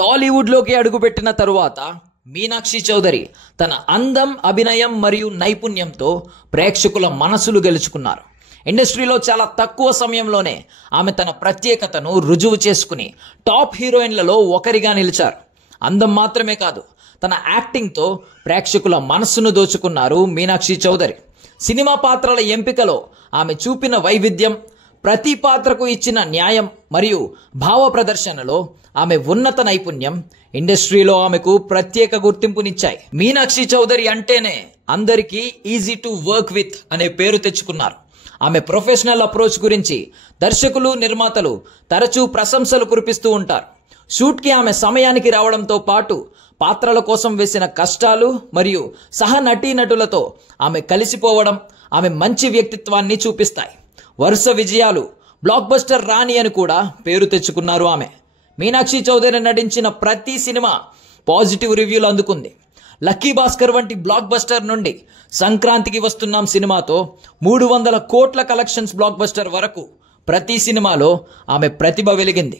టాలీవుడ్లోకి అడుగుపెట్టిన తరువాత మీనాక్షి చౌదరి తన అందం, అభినయం మరియు నైపుణ్యంతో ప్రేక్షకుల మనసులు గెలుచుకున్నారు. ఇండస్ట్రీలో చాలా తక్కువ సమయంలోనే ఆమె తన ప్రత్యేకతను రుజువు చేసుకుని టాప్ హీరోయిన్లలో ఒకరిగా నిలిచారు. అందం మాత్రమే కాదు, తన యాక్టింగ్తో ప్రేక్షకుల మనస్సును దోచుకున్నారు మీనాక్షి చౌదరి. సినిమా పాత్రల ఎంపికలో ఆమె చూపిన వైవిధ్యం, ప్రతి పాత్రకు ఇచ్చిన న్యాయం మరియు భావ ప్రదర్శనలో ఆమె ఉన్నత నైపుణ్యం ఇండస్ట్రీలో ఆమెకు ప్రత్యేక గుర్తింపునిచ్చాయి. మీనాక్షి చౌదరి అంటేనే అందరికీ ఈజీ టు వర్క్ విత్ అనే పేరు తెచ్చుకున్నారు. ఆమె ప్రొఫెషనల్ అప్రోచ్ గురించి దర్శకులు, నిర్మాతలు తరచూ ప్రశంసలు కురిపిస్తూ ఉంటారు. షూట్కి ఆమె సమయానికి రావడంతో పాటు పాత్రల కోసం వేసిన కష్టాలు మరియు సహ నటీనటులతో ఆమె కలిసిపోవడం ఆమె మంచి వ్యక్తిత్వాన్ని చూపిస్తాయి. వరుస విజయాలు, బ్లాక్ బస్టర్ రాణి అని కూడా పేరు తెచ్చుకున్నారు ఆమె. మీనాక్షి చౌదరి నటించిన ప్రతి సినిమా పాజిటివ్ రివ్యూలు అందుకుంది. లక్కీ భాస్కర్ వంటి బ్లాక్ బస్టర్ నుండి సంక్రాంతికి వస్తున్నాం సినిమాతో 300 కోట్ల కలెక్షన్స్ బ్లాక్ బస్టర్ వరకు ప్రతి సినిమాలో ఆమె ప్రతిభ వెలిగింది.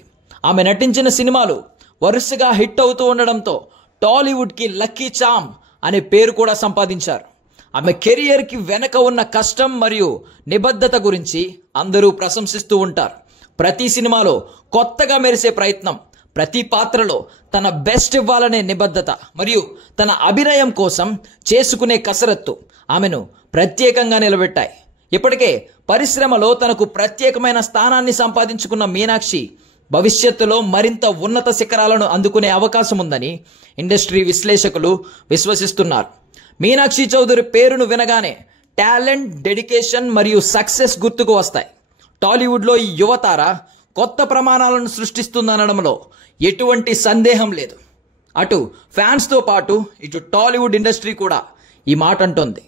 ఆమె నటించిన సినిమాలు వరుసగా హిట్ అవుతూ ఉండడంతో టాలీవుడ్కి లక్కీ చామ్ అనే పేరు కూడా సంపాదించారు. ఆమె కెరియర్కి వెనక ఉన్న కష్టం మరియు నిబద్ధత గురించి అందరూ ప్రశంసిస్తూ ఉంటారు. ప్రతి సినిమాలో కొత్తగా మెరిసే ప్రయత్నం, ప్రతి పాత్రలో తన బెస్ట్ ఇవ్వాలనే నిబద్ధత మరియు తన అభినయం కోసం చేసుకునే కసరత్తు ఆమెను ప్రత్యేకంగా నిలబెట్టాయి. ఇప్పటికే పరిశ్రమలో తనకు ప్రత్యేకమైన స్థానాన్ని సంపాదించుకున్న మీనాక్షి భవిష్యత్తులో మరింత ఉన్నత శిఖరాలను అందుకునే అవకాశం ఉందని ఇండస్ట్రీ విశ్లేషకులు విశ్వసిస్తున్నారు. మీనాక్షి చౌదరి పేరును వినగానే టాలెంట్, డెడికేషన్ మరియు సక్సెస్ గుర్తుకు వస్తాయి. టాలీవుడ్లో ఈ యువతార కొత్త ప్రమాణాలను సృష్టిస్తుందనడంలో ఎటువంటి సందేహం లేదు. అటు ఫ్యాన్స్తో పాటు ఇటు టాలీవుడ్ ఇండస్ట్రీ కూడా ఈ మాట అంటోంది.